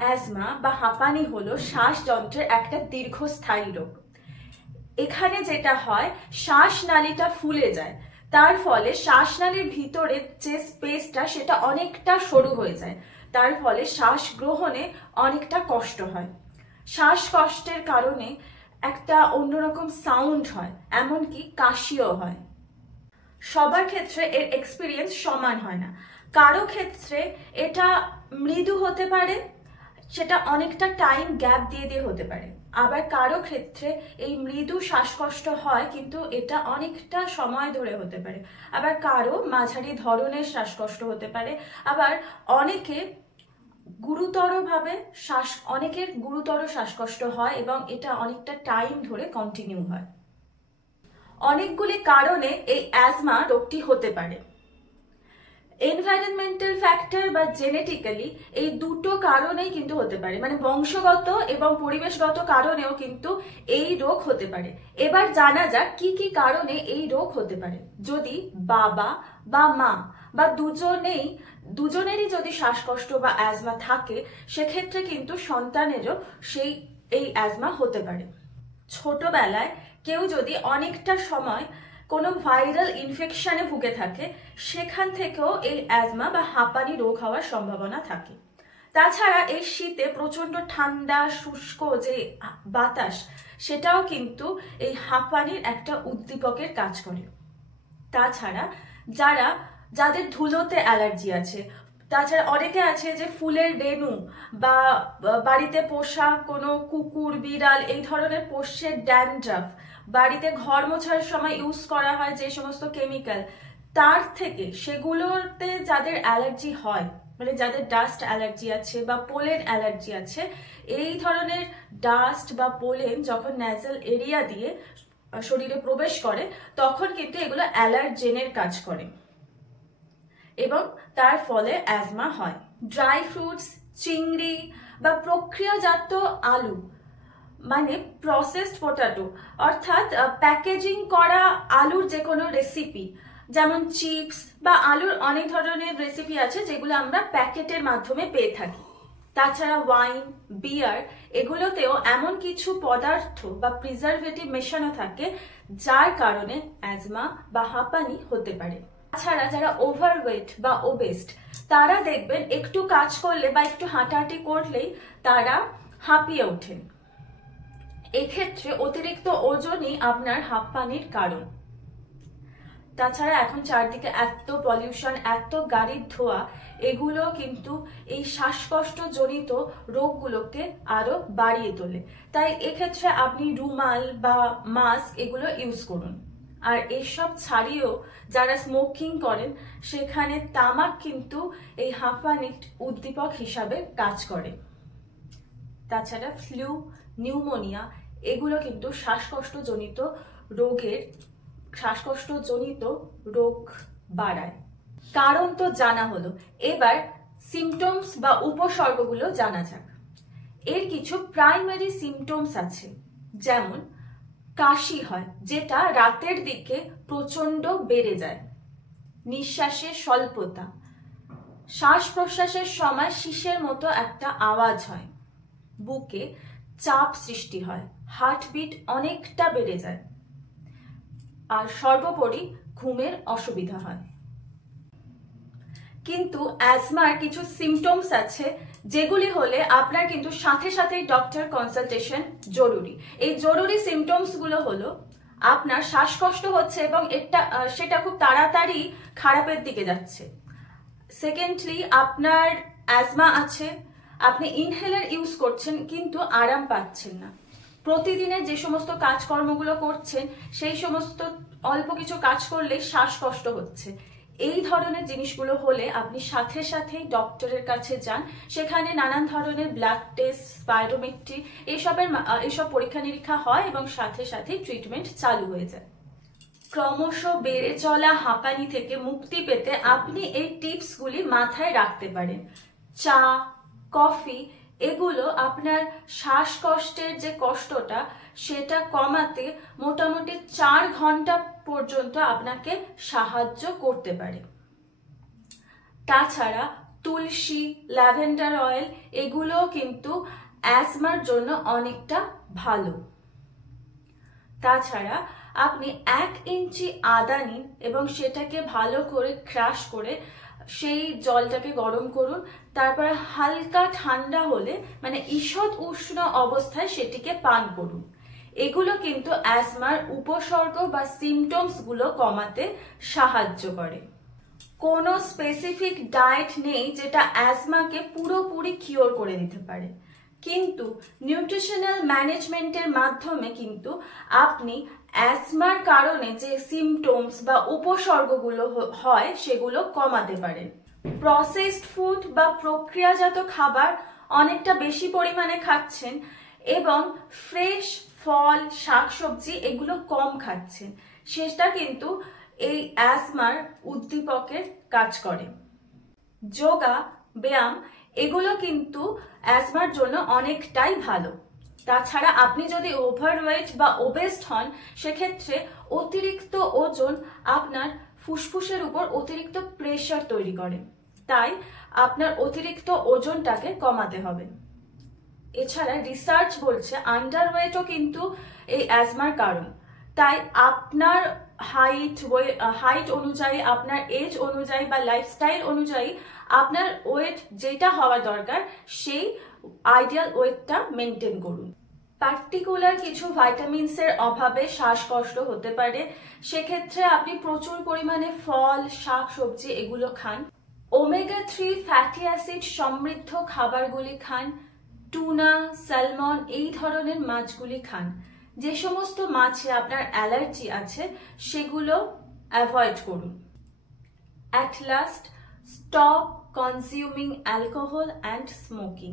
Asthma বা হাঁপানি হলো শ্বাসযন্ত্রের একটা দীর্ঘস্থায়ী রোগ। এখানে যেটা হয়, শ্বাসনালীটা ফুলে যায়, তার ফলে শ্বাসনালীর ভিতরের যে স্পেসটা সেটা অনেকটা সরু হয়ে যায়, তার ফলে শ্বাস গ্রহণে অনেকটা কষ্ট হয়। শ্বাসকষ্টের কারণে একটা অন্যরকম সাউন্ড হয়, এমনকি কাশিও হয়। সবার ক্ষেত্রে এর এক্সপিরিয়েন্স সমান হয় না। কারো ক্ষেত্রে এটা মৃদু হতে পারে, সেটা অনেকটা টাইম গ্যাপ দিয়ে দিয়ে হতে পারে। আবার কারো ক্ষেত্রে এই মৃদু শ্বাসকষ্ট হয়, কিন্তু এটা অনেকটা সময় ধরে হতে পারে। আবার কারো মাঝারি ধরনের শ্বাসকষ্ট হতে পারে। আবার অনেকের গুরুতর শ্বাসকষ্ট হয় এবং এটা অনেকটা টাইম ধরে কন্টিনিউ হয়। অনেকগুলি কারণে এই অ্যাজমা রোগটি হতে পারে। এনভায়রনমেন্টাল ফ্যাক্টর বা জেনেটিক্যালি এই দুটো কারণেই কিন্তু হতে পারে, মানে বংশগত এবং পরিবেশগত কারণেও কিন্তু এই রোগ হতে পারে। এবার জানা যাক কি কি কারণে এই রোগ হতে পারে। যদি বাবা বা মা বা দুজনেরই যদি শ্বাসকষ্ট বা অ্যাজমা থাকে, সেক্ষেত্রে কিন্তু সন্তানেরও এই অ্যাজমা হতে পারে। ছোটবেলায় কেউ যদি অনেকটা সময় কোনো ভাইরাল ইনফেকশনে ভুগে থাকে, সেখান থেকেও এই অ্যাজমা বা হাঁপানি রোগ হওয়ার সম্ভাবনা থাকে। তাছাড়া এই শীতে প্রচন্ড ঠান্ডা শুষ্ক যে বাতাস, সেটাও কিন্তু এই হাঁপানির একটা উদ্দীপকের কাজ করে। তাছাড়া যাদের ধুলোতে অ্যালার্জি আছে, তাছাড়া অনেকে আছে যে ফুলের রেণু বা বাড়িতে পোষা কোনো কুকুর বিড়াল এই ধরনের পোষ্যের ড্যান্ড্রাফ, বাড়িতে ঘর মোছার সময় ইউজ করা হয় যে সমস্ত কেমিক্যাল, তার থেকে সেগুলোতে যাদের অ্যালার্জি হয়, মানে যাদের ডাস্ট অ্যালার্জি আছে বা পোলেন অ্যালার্জি আছে, এই ধরনের ডাস্ট বা পোলেন যখন ন্যাজাল এরিয়া দিয়ে শরীরে প্রবেশ করে, তখন কিন্তু এগুলো অ্যালার্জেনের কাজ করে এবং তার ফলে অ্যাজমা হয়। ড্রাই ফ্রুটস, চিংড়ি বা প্রক্রিয়াজাত আলু, মানে প্রসেসড পটাটো, অর্থাৎ প্যাকেজিং করা আলুর যে কোনো রেসিপি, যেমন চিপস বা আলুর অনেক ধরনের রেসিপি আছে যেগুলো আমরা প্যাকেটের মাধ্যমে পেয়ে থাকি। তাছাড়া ওয়াইন, বিয়ার, এগুলোতেও এমন কিছু পদার্থ বা প্রিজারভেটিভ মেশানো থাকে যার কারণে অ্যাজমা বা হাঁপানি হতে পারে। তাছাড়া যারা ওভারওয়েট বা ওবেস্ট, তারা দেখবেন একটু কাজ করলে বা একটু হাঁটাহাঁটি করলেই তারা হাঁপিয়ে ওঠেন। এক্ষেত্রে অতিরিক্ত ওজনই আপনার হাঁপানির কারণ। তাছাড়া এখন চারদিকে এত পলিউশন, এত গাড়ির ধোঁয়া, এগুলো কিন্তু এই শ্বাসকষ্ট জনিত রোগগুলোকে আরো বাড়িয়ে তোলে। তাই এক্ষেত্রে আপনি রুমাল বা মাস্ক এগুলো ইউজ করুন। আর এসব ছাড়িয়েও যারা স্মোকিং করেন, সেখানে তামাক কিন্তু এই হাঁপানির উদ্দীপক হিসাবে কাজ করে। তাছাড়া ফ্লু, নিউমোনিয়া, এগুলো কিন্তু শ্বাসকষ্টজনিত রোগ বাড়ায়। কারণ তো জানা হলো, এবার সিমটমস বা উপসর্গগুলো জানা যাক। এর কিছু প্রাইমারি সিমটমস আছে, যেমন কাশি হয়, যেটা রাতের দিকে প্রচন্ড বেড়ে যায়, নিঃশ্বাসের স্বল্পতা, শ্বাস প্রশ্বাসের সময় শিশের মতো একটা আওয়াজ হয়, বুকে চাপ সৃষ্টি হয়, হার্টবিট অনেকটা বেড়ে যায়, আর সর্বোপরি ঘুমের অসুবিধা হয়। কিন্তু অ্যাজমার কিছু সিমটমস আছে যেগুলি হলে আপনার কিন্তু সাথে সাথেই ডক্টর কনসালটেশন জরুরি। এই জরুরি সিমটমস গুলো হলো, আপনার শ্বাসকষ্ট হচ্ছে এবং সেটা খুব তাড়াতাড়ি খারাপের দিকে যাচ্ছে। সেকেন্ডলি, আপনার অ্যাজমা আছে, আপনি ইনহেলার ইউজ করছেন কিন্তু আরাম পাচ্ছেন না, প্রতিদিনের যে সমস্ত কাজকর্মগুলো করছেন সেই সমস্ত অল্প কিছু কাজ করলেই শ্বাসকষ্ট হচ্ছে। এই ধরনের জিনিসগুলো হলে আপনি সাথে সাথেই ডক্টরের কাছে যান। সেখানে নানান ধরনের ব্লাড টেস্ট, স্পাইরোমেট্রি, এইসব পরীক্ষা নিরীক্ষা হয় এবং সাথে সাথে ট্রিটমেন্ট চালু হয়ে যায়। ক্রমশ বেড়ে চলা হাঁপানি থেকে মুক্তি পেতে আপনি এই টিপসগুলি মাথায় রাখতে পারেন। চা, কফি, এগুলো আপনার শ্বাসকষ্টের যে কষ্টটা সেটা কমাতে মোটামুটি 4 ঘন্টা পর্যন্ত আপনাকে সাহায্য করতে পারে। তাছাড়া তুলসী, ল্যাভেন্ডার অয়েল, এগুলো কিন্তু অ্যাজমার জন্য অনেকটা ভালো। তাছাড়া আপনি 1 ইঞ্চি আদা নিন এবং সেটাকে ভালো করে ক্রাশ করে সেই জলটাকে গরম করুন। তারপরে হালকা ঠান্ডা হলে মানে ঈষৎ উষ্ণ অবস্থায় সেটিকে পান করুন। এগুলো কিন্তু অ্যাজমার উপসর্গ বা সিমটমস গুলো কমাতে সাহায্য করে। কোনো স্পেসিফিক ডায়েট নেই যেটা অ্যাজমাকে পুরোপুরি কিওর করে দিতে পারে, কিন্তু নিউট্রিশনাল ম্যানেজমেন্টের মাধ্যমে কিন্তু আপনি অ্যাজমার কারণে যে সিমটমস বা উপসর্গগুলো হয় সেগুলো কমাতে পারেন। প্রসেসড ফুড বা প্রক্রিয়াজাত খাবার অনেকটা বেশি পরিমাণে খাচ্ছেন এবং ফ্রেশ ফল, শাকসবজি এগুলো কম খাচ্ছেন, সেটা কিন্তু এই অ্যাজমার উদ্দীপকের কাজ করে। যোগা, ব্যায়াম এগুলো কিন্তু অ্যাজমার জন্য অনেকটাই ভালো। তাছাড়া আপনি যদি ওভারওয়েট বা ওবেস্ট হন, সেক্ষেত্রে অতিরিক্ত ওজন আপনার ফুসফুসের উপর অতিরিক্ত প্রেশার তৈরি করে, তাই আপনার অতিরিক্ত ওজনটাকে কমাতে হবে। এছাড়া রিসার্চ বলছে আন্ডারওয়েটও কিন্তু এই অ্যাজমার কারণ, তাই আপনার হাইট অনুযায়ী, আপনার এজ অনুযায়ী বা লাইফস্টাইল অনুযায়ী আপনার ওয়েট যেটা হওয়া দরকার সেই আইডিয়াল ওয়েটটা মেনটেন করুন। পার্টিকুলার কিছু ভাইটামিনসের অভাবে শ্বাসকষ্ট হতে পারে, সেক্ষেত্রে আপনি প্রচুর পরিমাণে ফল, শাক সবজি এগুলো খান। ওমেগা 3 ফ্যাটি অ্যাসিড সমৃদ্ধ খাবারগুলি খান। টুনা, স্যালমন এই ধরনের মাছগুলি খান। যে সমস্ত মাছে আপনার অ্যালার্জি আছে সেগুলো অ্যাভয়েড করুন। At last, stop consuming alcohol and smoking.